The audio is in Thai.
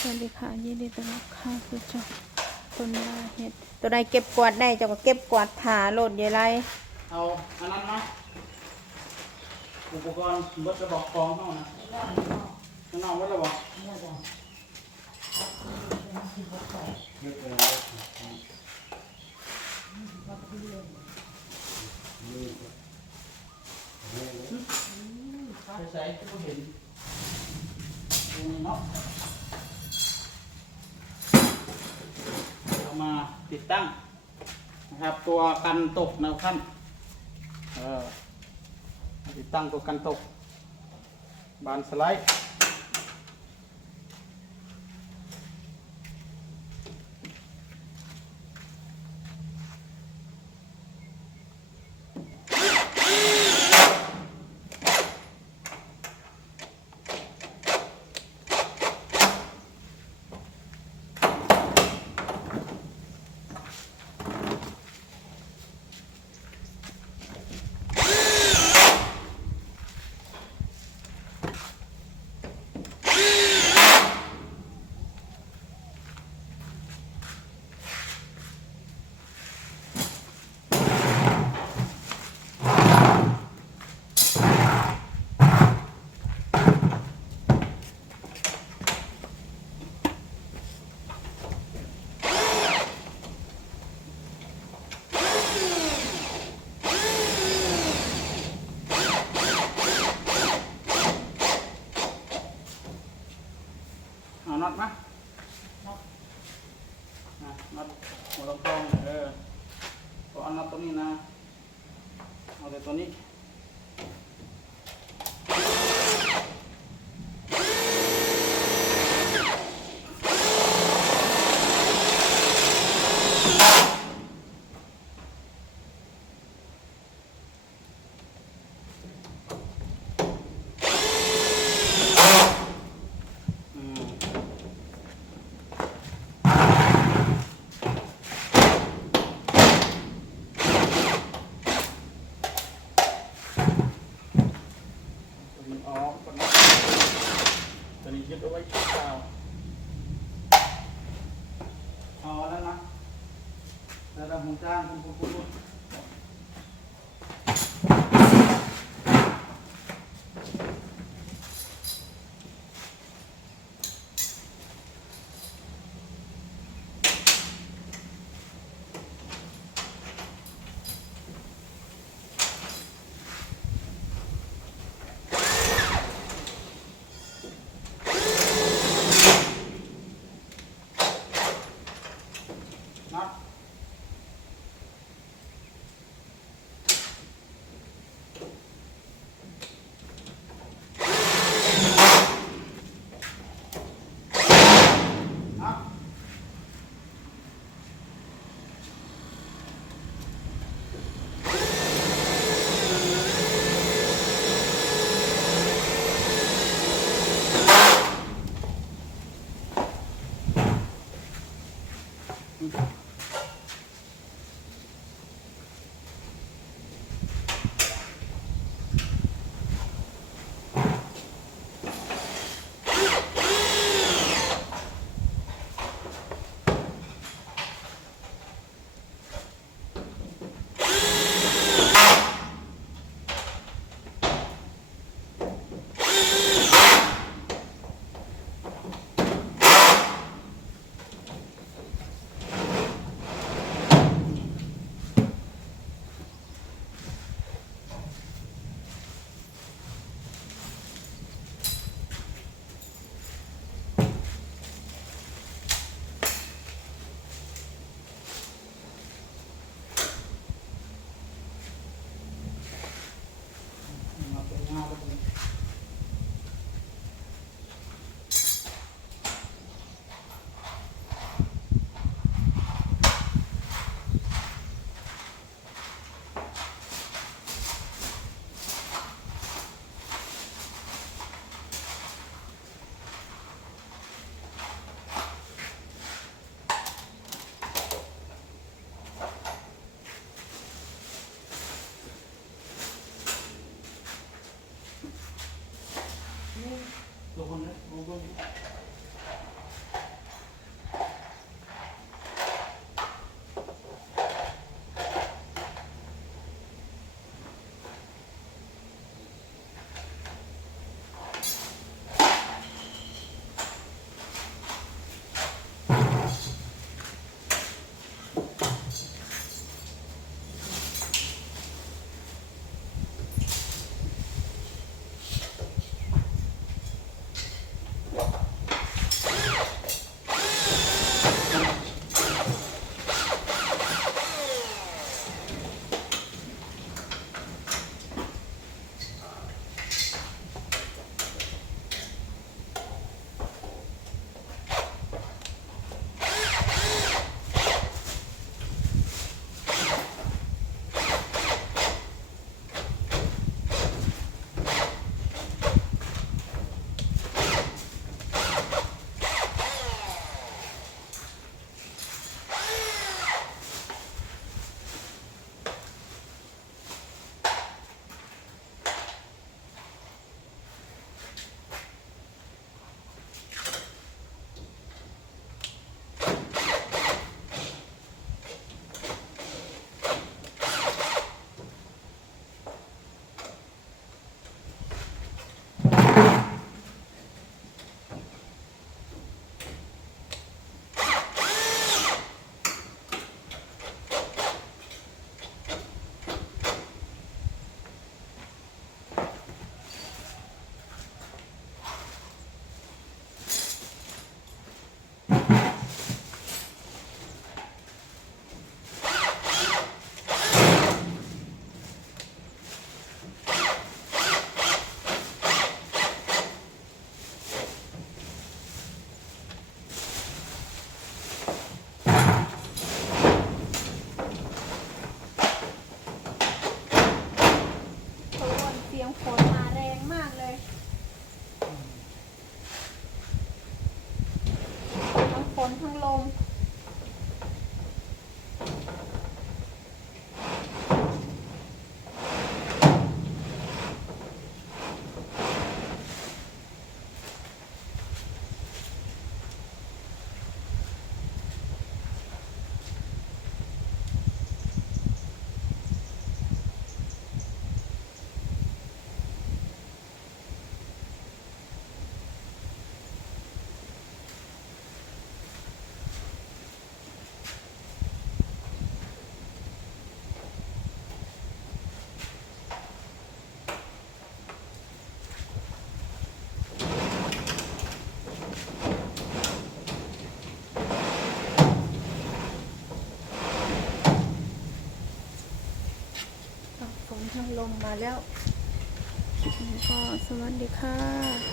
สวัสดีค่ะยินดีต้อนรับเข้าสู่ช่องต้นนาเห็ดตัวใดเก็บกวาดได้เจ้าก็เก็บกวาดถาโหลดใหญ่ไรเอาอันนั้นมาอุปกรณ์เบิดระบอกฟองเท่านะน้องเบิดระบอกใส่ก็เห็นเนาะเอามาติดตั้งนะครับตัวกันตกนะท่านติดตั้งตัวกันตกบานสไลด์เอาน็อตมาน็อตหัวลำโพงก็เอาน็อตตัวนี้นะเอาแต่ตัวนี้มันออกตัวนี้ยึดเอาไว้ที่เท้าเอาแล้วนะแล้วเราหุ่นจ้างปุ๊บนะ นทั้งลมฝนทั้งลมมาแล้วก็สวัสดีค่ะ